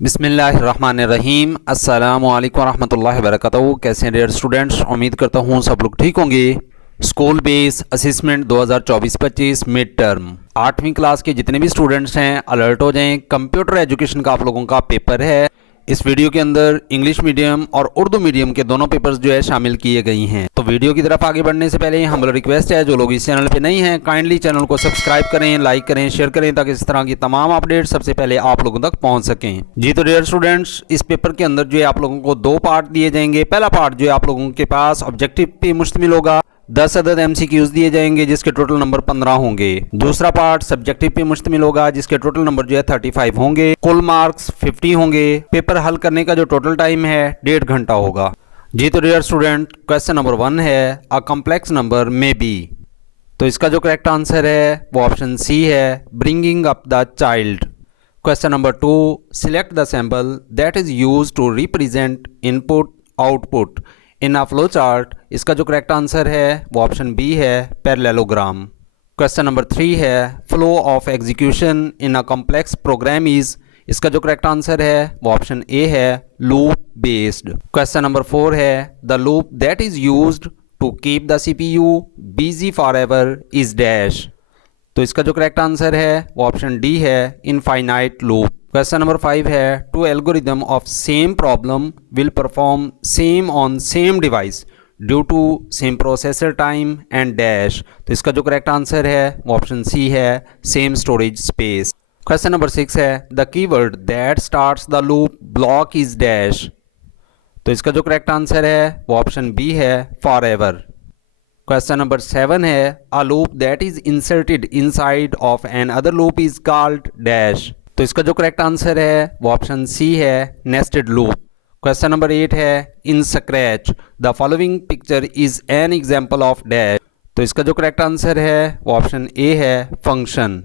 बिस्मिल्लाहिर्रहमानिर्रहीम अस्सलामु अलैकुम रहमतुल्लाहि वबरकातुहू। कैसे हैं डियर स्टूडेंट्स, उम्मीद करता हूँ सब लोग ठीक होंगे। School base assessment 2024-25 mid term 8वीं क्लास के जितने भी स्टूडेंट्स हैं अलर्ट हो जाएं। कंप्यूटर एजुकेशन का आप लोगों का पेपर है। इस वीडियो के अंदर इंग्लिश मीडियम और उर्दू मीडियम के दोनों पेपर्स जो है शामिल किए गई हैं। तो वीडियो की तरफ आगे बढ़ने से पहले हमारा रिक्वेस्ट है, जो लोग इस चैनल पे नहीं हैं काइंडली चैनल को सब्सक्राइब करें, लाइक करें, शेयर करें, ताकि इस तरह की तमाम अपडेट सबसे पहले आप लोगों तक पहुंच सकें। जी तो डियर स्टूडेंट्स, इस पेपर के अंदर जो है आप लोगों को दो पार्ट दिए जाएंगे। पहला पार्ट जो है आप लोगों के पास ऑब्जेक्टिव पे मुश्तमिल होगा, 10 अदद MCQs दिए जाएंगे जिसके टोटल नंबर 15 होंगे। दूसरा पार्ट सब्जेक्टिव पे मुश्तमिल होगा जिसके टोटल नंबर जो है 35 होंगे। कुल मार्क्स 50 होंगे। पेपर हल करने का जो टोटल टाइम है 1.5 घंटा होगा। जी तो डियर स्टूडेंट, क्वेश्चन नंबर 1 है a complex number may be. तो इसका जो करेक्ट आंसर है वो ऑप्शन सी है, bringing up the child. Question number 2, select the symbol that is used to represent input output in a flow chart. इसका जो correct answer है वो ऑप्शन बी है, पैरेललोग्राम। क्वेश्चन नंबर 3 है flow of execution in a complex program is. इसका जो correct answer है वो ऑप्शन ए है, लूप बेस्ड। क्वेश्चन नंबर 4 है the loop that is used to keep the CPU busy forever is dash. तो इसका जो करेक्ट आंसर है वो ऑप्शन डी है, इनफाइनाइट लूप। क्वेश्चन नंबर 5 है two algorithm of same problem will perform same on same device due to same processor time and dash. तो इसका जो करेक्ट आंसर है वो ऑप्शन सी है, same storage space. Question number 6 है the keyword that starts the loop block is dash. तो इसका जो करेक्ट आंसर है वो ऑप्शन बी है, फॉर एवर। क्वेश्चन नंबर 7 है a loop that is inserted inside of another loop is called dash. तो इसका जो करेक्ट आंसर है वो ऑप्शन सी है, नेस्टेड लूप। क्वेश्चन नंबर 8 है in scratch the following picture is an example of dash. तो इसका जो करेक्ट आंसर है वो ऑप्शन ए है, फंक्शन।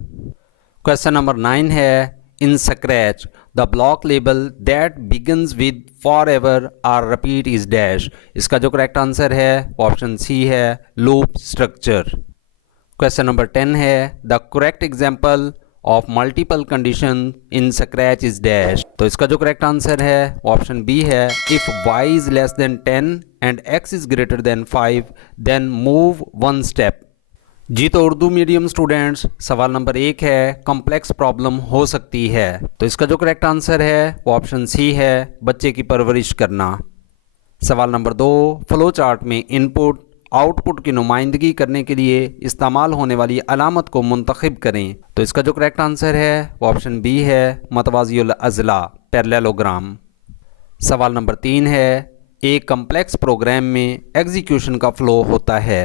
क्वेश्चन नंबर 9 है in scratch the block label that begins with forever or repeat is dash. इसका जो correct answer है वो ऑप्शन सी है, लूप स्ट्रक्चर। क्वेश्चन नंबर 10 है the correct example of multiple condition in scratch is dash. तो इसका जो correct answer है वो ऑप्शन बी है, if y is less than 10 and x is greater than 5 then move 1 step. जी तो Urdu medium students, सवाल नंबर 1 है कॉम्प्लेक्स प्रॉब्लम हो सकती है। तो इसका जो करेक्ट आंसर है वो ऑप्शन सी है, बच्चे की परवरिश करना। सवाल नंबर 2, फ्लो चार्ट में इनपुट आउटपुट की नुमाइंदगी करने के लिए इस्तेमाल होने वाली अलामत को मुंतखब करें। तो इसका जो करेक्ट आंसर है वो ऑप्शन बी है, मतवाज़ियुल अज़ला, पैरेललोग्राम। सवाल नंबर 3 है एक कम्प्लेक्स प्रोग्राम में एग्जीक्यूशन का फ़्लो होता है।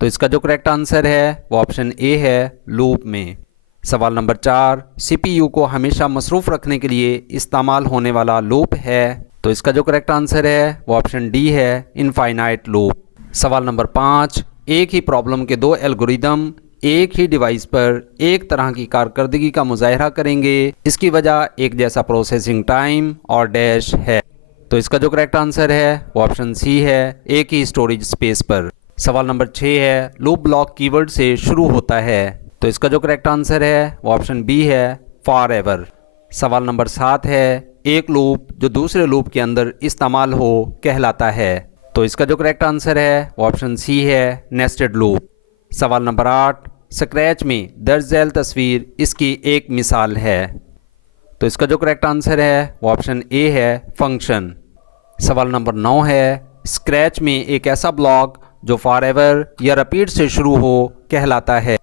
तो इसका जो करेक्ट आंसर है वो ऑप्शन ए है, लूप में। सवाल नंबर 4, CPU को हमेशा मसरूफ़ रखने के लिए इस्तेमाल होने वाला लूप है। तो इसका जो करेक्ट आंसर है वो ऑप्शन डी है, इनफाइनाइट लूप। सवाल नंबर 5, एक ही प्रॉब्लम के दो एल्गोरिदम एक ही डिवाइस पर एक तरह की कारकर्दगी का मुजाहरा करेंगे, इसकी वजह एक जैसा प्रोसेसिंग टाइम और डैश है। तो इसका जो करेक्ट आंसर है वो ऑप्शन सी है, एक ही स्टोरेज स्पेस पर। सवाल नंबर 6 है लूप ब्लॉक कीवर्ड से शुरू होता है। तो इसका जो करेक्ट आंसर है वो ऑप्शन बी है, फॉर एवर। सवाल नंबर 7 है एक लूप जो दूसरे लूप के अंदर इस्तेमाल हो कहलाता है। तो इसका जो करेक्ट आंसर है वो ऑप्शन सी है, नेस्टेड लूप। सवाल नंबर 8, स्क्रैच में दर्ज झैल तस्वीर इसकी एक मिसाल है। तो इसका जो करेक्ट आंसर है वो ऑप्शन ए है, फंक्शन। सवाल नंबर 9 है स्क्रैच में एक ऐसा ब्लॉक जो फॉर एवर या रिपीट से शुरू हो कहलाता है।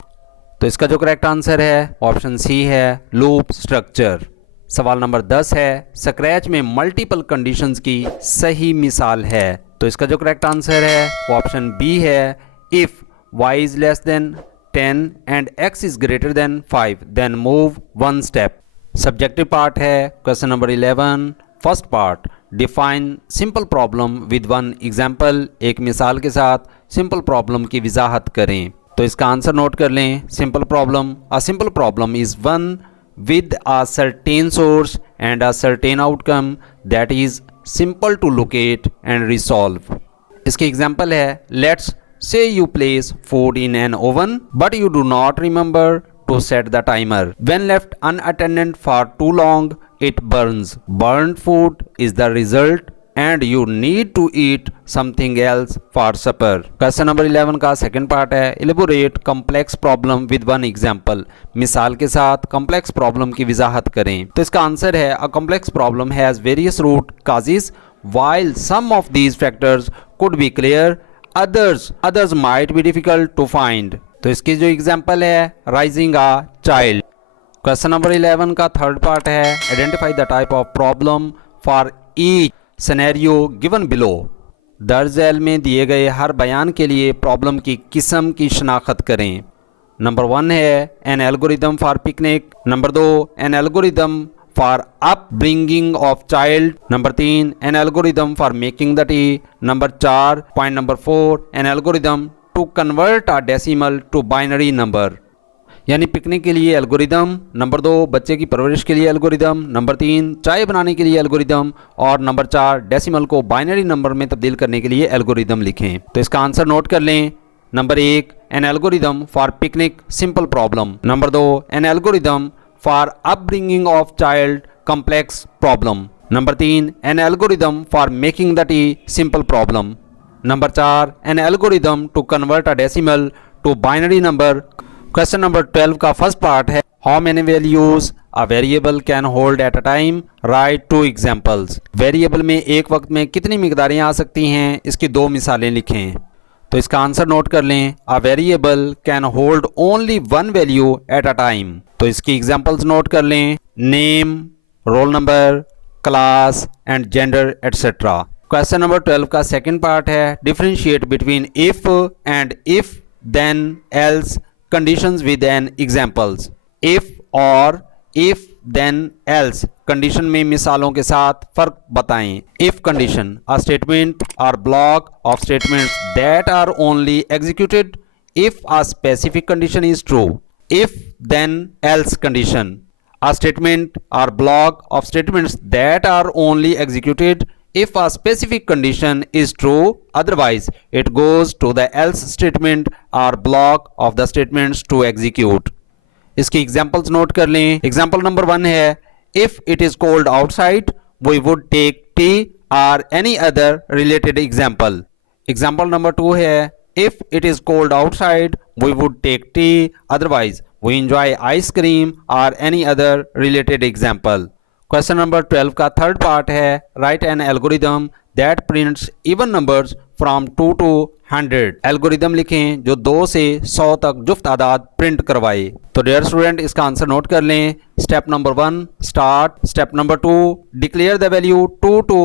तो इसका जो करेक्ट आंसर है ऑप्शन सी है, लूप स्ट्रक्चर। सवाल नंबर 10 है स्क्रैच में मल्टीपल कंडीशंस की सही मिसाल है। तो इसका जो करेक्ट आंसर है वो ऑप्शन बी है, if y is less than 10 and x is greater than 5 then move 1 step. Subjective part है question number 11। First part define simple problem with one example. एक मिसाल के साथ सिंपल प्रॉब्लम की वजाहत करें। तो इसका आंसर नोट कर लें। Simple problem, a simple problem is one with a certain source and a certain outcome that is simple to locate and resolve। इसके एग्जाम्पल है, let's say you place food in an oven but you do not remember to set the timer। When left unattended for too long it burns. Burnt food is the result and you need to eat something else for supper. Question number 11 का second part है elaborate complex problem with one example. मिसाल के साथ complex problem की वजाहत करें। तो इसका answer है a complex problem has various root causes while some of these factors could be clear, others might be difficult to find. तो इसकी जो एग्जांपल है rising a child. Question number 11 का थर्ड पार्ट है identify the type of problem for each scenario given below. दर्ज झैल में दिए गए हर बयान के लिए प्रॉब्लम की किस्म की शनाख्त करें। नंबर 1 है an algorithm for picnic. Number 2 an algorithm for upbringing of child. Number 3 an algorithm for making the tea. Number 4 point number 4 an algorithm to convert a decimal to binary number. यानी picnic के लिए algorithm, number 2 बच्चे की परवरिश के लिए algorithm, number 3 चाय बनाने के लिए एल्गोरिदम और नंबर 4 डेसिमल को बाइनरी नंबर में तब्दील करने के लिए एल्गोरिदम लिखें। तो इसका आंसर नोट कर लें। Number 1 an algorithm for picnic simple problem. Number 2 an algorithm for upbringing of child complex problem. Number 3 an algorithm for making the tea simple problem. Number 4 an algorithm to convert a decimal to binary number. Question number 12 का first part है how many values a variable can hold at a time, write 2 examples. Variable में एक वक्त में कितनी मिकदारें आ सकती हैं, इसकी 2 मिसालें लिखें। तो इसका आंसर नोट कर लें। A variable can hold only one value at a time. तो इसकी एग्जांपल्स नोट कर लें। Name, roll number, class and gender etcetera. Question number 12 का सेकंड पार्ट है differentiate between if and if then else conditions with an examples। if और if then else condition में मिसालों के साथ फर्क बताएं। if condition a statement or block of statements that are only executed if a specific condition is true। if then else condition a statement or block of statements that are only executed if a specific condition is true, otherwise it goes to the else statement or block of the statements to execute। इसकी examples note कर लें। Example number 1 है if it is cold outside we would take tea or any other related example। Example number 2 है if it is cold outside we would take tea, otherwise we enjoy ice cream or any other related example। Question number 12 का third part है right N algorithm that prints even numbers from 2 to 100। Algorithm लिखें जो 2 से 100 तक जुफ्त आदाद print करवाए। तो dear student इसका answer note कर लें। Step number 1 start. Step number 2 declare the value 2 to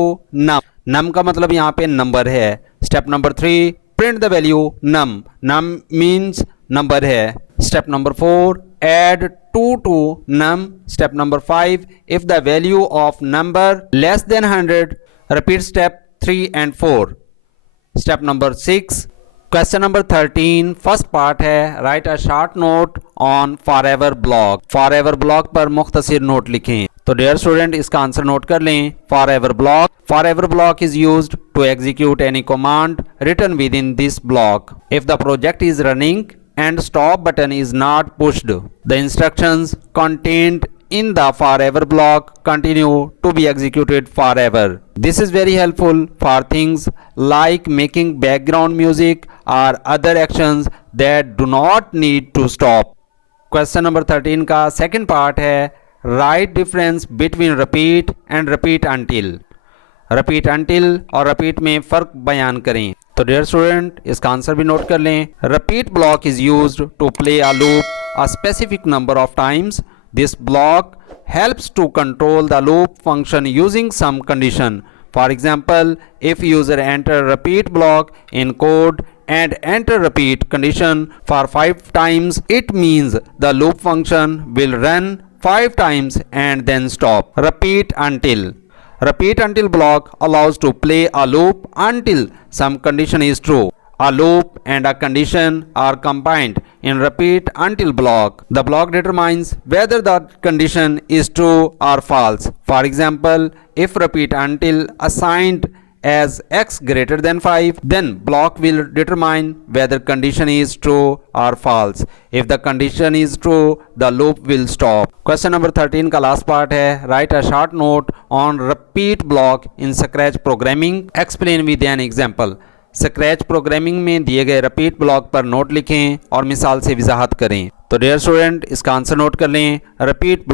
num। num का मतलब यहाँ पे नंबर है। Step number 3 print the value num। num means number है। Step number 4 add 2 to num। step number 5 if the value of number less than 100। repeat step 3 and 4। step number 6 question number 13 first part है write a short note on forever block। forever block पर मुख्तसर note लिखें। तो dear student इसका answer note कर लें। forever block is used to execute any command written within this block if the project is running and stop button is not pushed, the instructions contained in the forever block continue to be executed forever। This is very helpful for things like making background music or other actions that do not need to stop। Question number 13 का second part है write difference between repeat and repeat until. Repeat until और repeat में फ़र्क बयान करें। तो dear student इसका answer भी नोट कर लें। Repeat block is used to play a loop a specific number of times. This block helps to control the loop function using some condition। For example, if user enter repeat block in code and enter repeat condition for 5 times, it means the loop function will run 5 times and then stop। repeat until block allows to play a loop until some condition is true। A loop and a condition are combined in repeat until block। The block determines whether the condition is true or false। For example, if repeat until assigned as x greater than 5, then block will determine whether condition is true or false. If the condition is true, the loop will stop. Question number 13 का last part है, write a short note on repeat block in Scratch programming. Explain with an example. Scratch programming में दिए गए repeat block पर note लिखें और मिसाल से वजाहत करें। तो डियर स्टूडेंट, इसका आंसर नोट कर लें। Repeat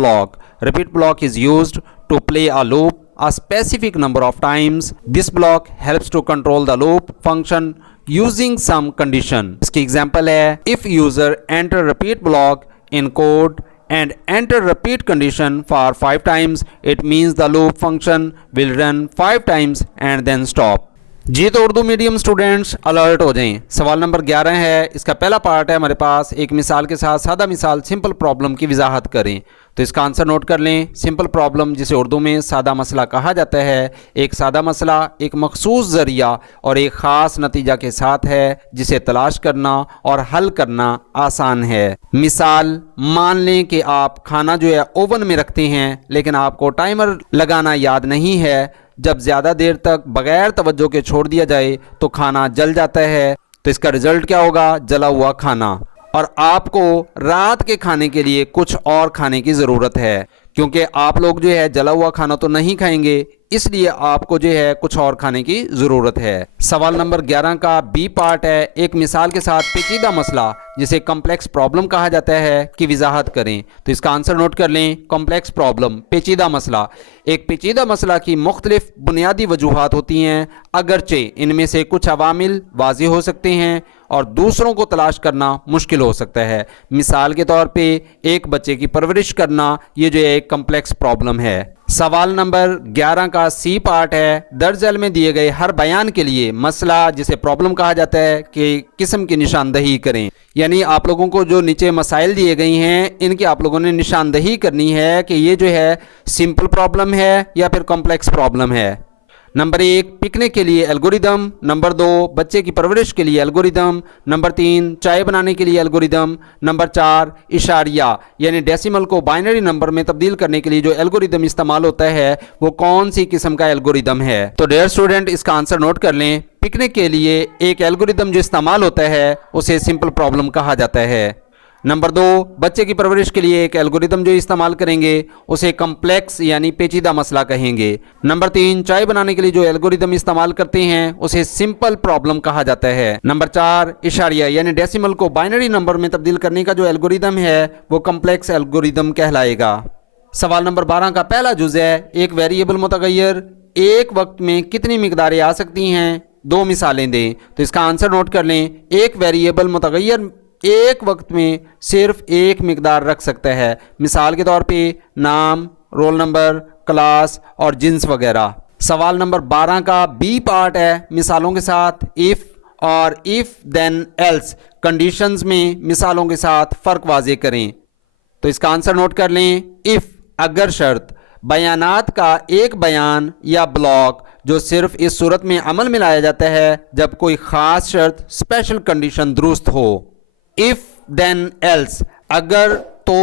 block is used to play a loop a specific number of times. This block helps to control the loop function using some condition. इसकी एग्जांपल है, if user enter repeat block in code and enter repeat condition for 5 times, it means the loop function will run 5 times and then stop. जी तो Urdu medium students alert हो जाएं। सवाल number 11 है, इसका पहला part है हमारे पास, एक मिसाल के साथ सादा मिसाल सिंपल प्रॉब्लम की वजाहत करें। तो इसका आंसर नोट कर लें। सिंपल प्रॉब्लम, जिसे उर्दू में सादा मसला कहा जाता है, एक सादा मसला एक मखसूस ज़रिया और एक ख़ास नतीजा के साथ है जिसे तलाश करना और हल करना आसान है। मिसाल, मान लें कि आप खाना जो है ओवन में रखते हैं, लेकिन आपको टाइमर लगाना याद नहीं है। जब ज़्यादा देर तक बगैर तवज्जो के छोड़ दिया जाए तो खाना जल जाता है। तो इसका रिजल्ट क्या होगा? जला हुआ खाना। और आपको रात के खाने के लिए कुछ और खाने की ज़रूरत है, क्योंकि आप लोग जो है जला हुआ खाना तो नहीं खाएंगे, इसलिए आपको जो है कुछ और खाने की ज़रूरत है। सवाल नंबर 11 का बी पार्ट है, एक मिसाल के साथ पेचीदा मसला जिसे कॉम्प्लेक्स प्रॉब्लम कहा जाता है की वजाहत करें। तो इसका आंसर नोट कर लें। कॉम्प्लेक्स प्रॉब्लम, पेचीदा मसला। एक पेचीदा मसला की मुख्तलिफ बुनियादी वजूहात होती हैं, अगरचे इनमें से कुछ अवामिल वाज़ेह हो सकते हैं और दूसरों को तलाश करना मुश्किल हो सकता है। मिसाल के तौर पे एक बच्चे की परवरिश करना, ये जो है एक कॉम्प्लेक्स प्रॉब्लम है। सवाल नंबर 11 का सी पार्ट है, दर्जल में दिए गए हर बयान के लिए मसला जिसे प्रॉब्लम कहा जाता है कि किस्म की निशानदही करें। यानी आप लोगों को जो नीचे मसाइल दिए गई हैं, इनकी आप लोगों ने निशानदही करनी है कि ये जो है सिंपल प्रॉब्लम है या फिर कॉम्प्लेक्स प्रॉब्लम है। नंबर 1, पिकनिक के लिए एल्गोरिदम। नंबर 2, बच्चे की परवरिश के लिए एल्गोरिदम। नंबर 3, चाय बनाने के लिए एल्गोरिदम। नंबर 4, इशारिया यानी डेसिमल को बाइनरी नंबर में तब्दील करने के लिए जो एल्गोरिदम इस्तेमाल होता है वो कौन सी किस्म का एल्गोरिदम है। तो डियर स्टूडेंट, इसका आंसर नोट कर लें। पिकनिक के लिए एक एल्गोरिदम जो इस्तेमाल होता है उसे सिंपल प्रॉब्लम कहा जाता है। नंबर 2, बच्चे की परवरिश के लिए एक एल्गोरिदम जो इस्तेमाल करेंगे उसे कॉम्प्लेक्स यानी पेचीदा मसला कहेंगे। नंबर 3, चाय बनाने के लिए जो एल्गोरिदम इस्तेमाल करते हैं उसे सिंपल प्रॉब्लम कहा जाता है। नंबर 4, इशारिया यानी डेसिमल को बाइनरी नंबर में तब्दील करने का जो एल्गोरिदम है वो कॉम्प्लेक्स एल्गोरिदम कहलाएगा। सवाल नंबर 12 का पहला जुज़ है, एक वेरिएबल मुतगय्यर एक वक्त में कितनी मिकदारें आ सकती हैं, 2 मिसालें दें। तो इसका आंसर नोट कर लें। एक वेरिएबल मुतगय्यर एक वक्त में सिर्फ एक मिकदार रख सकता है। मिसाल के तौर पे नाम, रोल नंबर, क्लास और जिन्स वगैरह। सवाल नंबर 12 का बी पार्ट है, मिसालों के साथ इफ़ और इफ़ देन एल्स कंडीशंस में मिसालों के साथ फ़र्क वाज़े करें। तो इसका आंसर नोट कर लें। इफ़ अगर शर्त, बयानात का एक बयान या ब्लॉक जो सिर्फ इस सूरत में अमल में लाया जाता है जब कोई ख़ास शर्त स्पेशल कंडीशन दुरुस्त हो। इफ देन एल्स अगर तो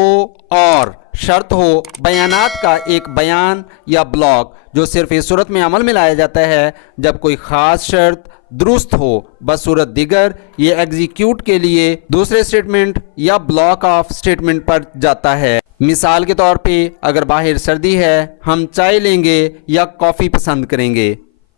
और शर्त हो, बयानात का एक बयान या ब्लॉक जो सिर्फ इस सूरत में अमल में लाया जाता है जब कोई ख़ास शर्त दुरुस्त हो। बसूरत दिगर ये एग्जीक्यूट के लिए दूसरे स्टेटमेंट या ब्लॉक ऑफ स्टेटमेंट पर जाता है। मिसाल के तौर पे अगर बाहर सर्दी है हम चाय लेंगे या कॉफ़ी पसंद करेंगे।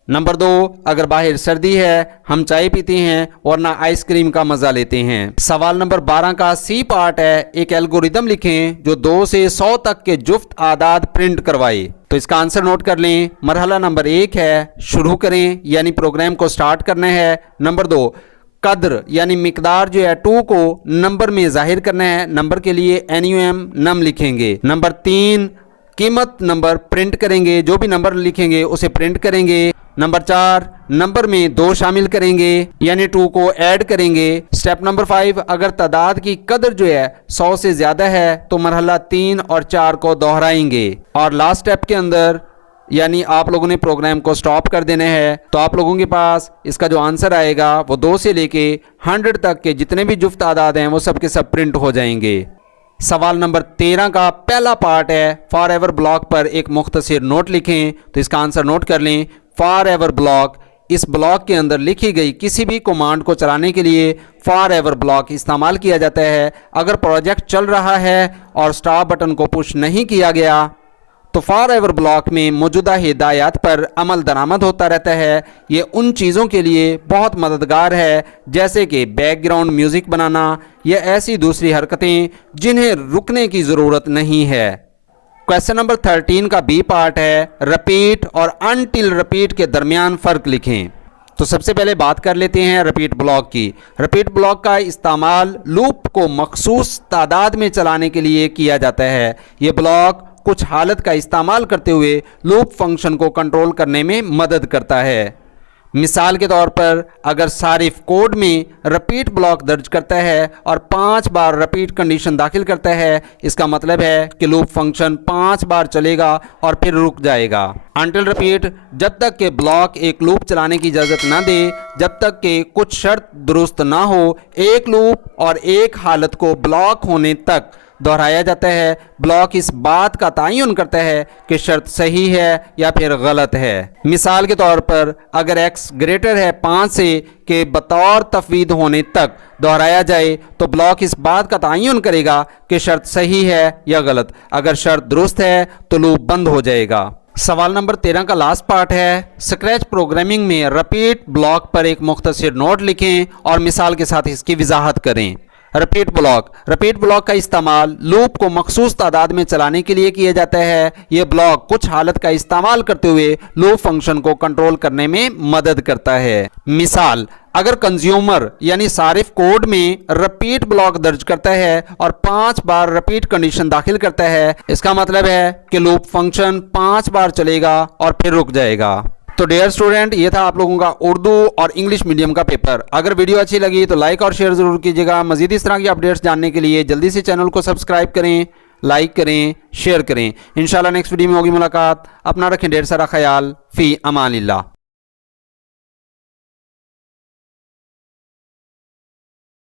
नंबर 2, अगर बाहर सर्दी है हम चाय पीते हैं वरना आइसक्रीम का मज़ा लेते हैं। सवाल नंबर 12 का सी पार्ट है, एक एल्गोरिदम लिखें जो 2 से 100 तक के जुफ्त आदाद प्रिंट करवाए। तो इसका आंसर नोट कर लें। मरहला नंबर 1 है, शुरू करें यानी प्रोग्राम को स्टार्ट करना है। नंबर 2, कद्र यानी मिकदार जो है 2 को नंबर में जाहिर करना है। नंबर के लिए NUM नम लिखेंगे। नंबर 3, कीमत नंबर प्रिंट करेंगे, जो भी नंबर लिखेंगे उसे प्रिंट करेंगे। नंबर 4, नंबर में 2 शामिल करेंगे यानी 2 को ऐड करेंगे। स्टेप नंबर 5, अगर तादाद की कदर जो है 100 से ज़्यादा है तो मरहला 3 और 4 को दोहराएंगे। और लास्ट स्टेप के अंदर यानी आप लोगों ने प्रोग्राम को स्टॉप कर देना है। तो आप लोगों के पास इसका जो आंसर आएगा वो 2 से लेके 100 तक के जितने भी जुफ्त आदाद हैं वो सब के सब प्रिंट हो जाएंगे। सवाल नंबर 13 का पहला पार्ट है, फॉर एवर ब्लॉक पर एक मुख्तसर नोट लिखें। तो इसका आंसर नोट कर लें। फॉर एवर ब्लॉक, इस ब्लॉक के अंदर लिखी गई किसी भी कमांड को चलाने के लिए फॉर एवर ब्लॉक इस्तेमाल किया जाता है। अगर प्रोजेक्ट चल रहा है और स्टॉप बटन को पुश नहीं किया गया तो फॉर एवर ब्लॉक में मौजूदा हिदायत पर अमल दरामद होता रहता है। ये उन चीज़ों के लिए बहुत मददगार है जैसे कि बैकग्राउंड म्यूज़िक बनाना या ऐसी दूसरी हरकतें जिन्हें रुकने की ज़रूरत नहीं है। क्वेश्चन नंबर 13 का बी पार्ट है रिपीट और अनटिल रिपीट के दरमियान फ़र्क लिखें। तो सबसे पहले बात कर लेते हैं रिपीट ब्लॉक की। रिपीट ब्लॉक का इस्तेमाल लूप को मखसूस तादाद में चलाने के लिए किया जाता है। ये ब्लॉक कुछ हालत का इस्तेमाल करते हुए लूप फंक्शन को कंट्रोल करने में मदद करता है। मिसाल के तौर पर अगर सारिफ कोड में रिपीट ब्लॉक दर्ज करता है और 5 बार रिपीट कंडीशन दाखिल करता है, इसका मतलब है कि लूप फंक्शन 5 बार चलेगा और फिर रुक जाएगा। अनटिल रिपीट जब तक कि ब्लॉक एक लूप चलाने की इजाज़त ना दे, जब तक कि कुछ शर्त दुरुस्त ना हो, एक लूप और एक हालत को ब्लॉक होने तक दोहराया जाता है। ब्लॉक इस बात का तयन करता है कि शर्त सही है या फिर गलत है। मिसाल के तौर पर अगर x ग्रेटर है 5 से के बतौर तफवीद होने तक दोहराया जाए तो ब्लॉक इस बात का तयन करेगा कि शर्त सही है या गलत। अगर शर्त दुरुस्त है तो लूप बंद हो जाएगा। सवाल नंबर 13 का लास्ट पार्ट है स्क्रैच प्रोग्रामिंग में रिपीट ब्लॉक पर एक मुख्तसर नोट लिखें और मिसाल के साथ इसकी वजाहत करें। रिपीट ब्लॉक का इस्तेमाल लूप को मखसूस तादाद में चलाने के लिए किया जाता है। ये ब्लॉक कुछ हालत का इस्तेमाल करते हुए लूप फंक्शन को कंट्रोल करने में मदद करता है। मिसाल, अगर कंज्यूमर यानी सारिफ कोड में रिपीट ब्लॉक दर्ज करता है और 5 बार रिपीट कंडीशन दाखिल करता है, इसका मतलब है कि लूप फंक्शन 5 बार चलेगा और फिर रुक जाएगा। तो डियर स्टूडेंट, ये था आप लोगों का उर्दू और इंग्लिश मीडियम का पेपर। अगर वीडियो अच्छी लगी तो लाइक और शेयर ज़रूर कीजिएगा। मज़ीद इस तरह की अपडेट्स जानने के लिए जल्दी से चैनल को सब्सक्राइब करें, लाइक करें, शेयर करें। इंशाल्लाह नेक्स्ट वीडियो में होगी मुलाकात। अपना रखें ढेर सारा ख्याल। फ़ी अमानिल्लाह।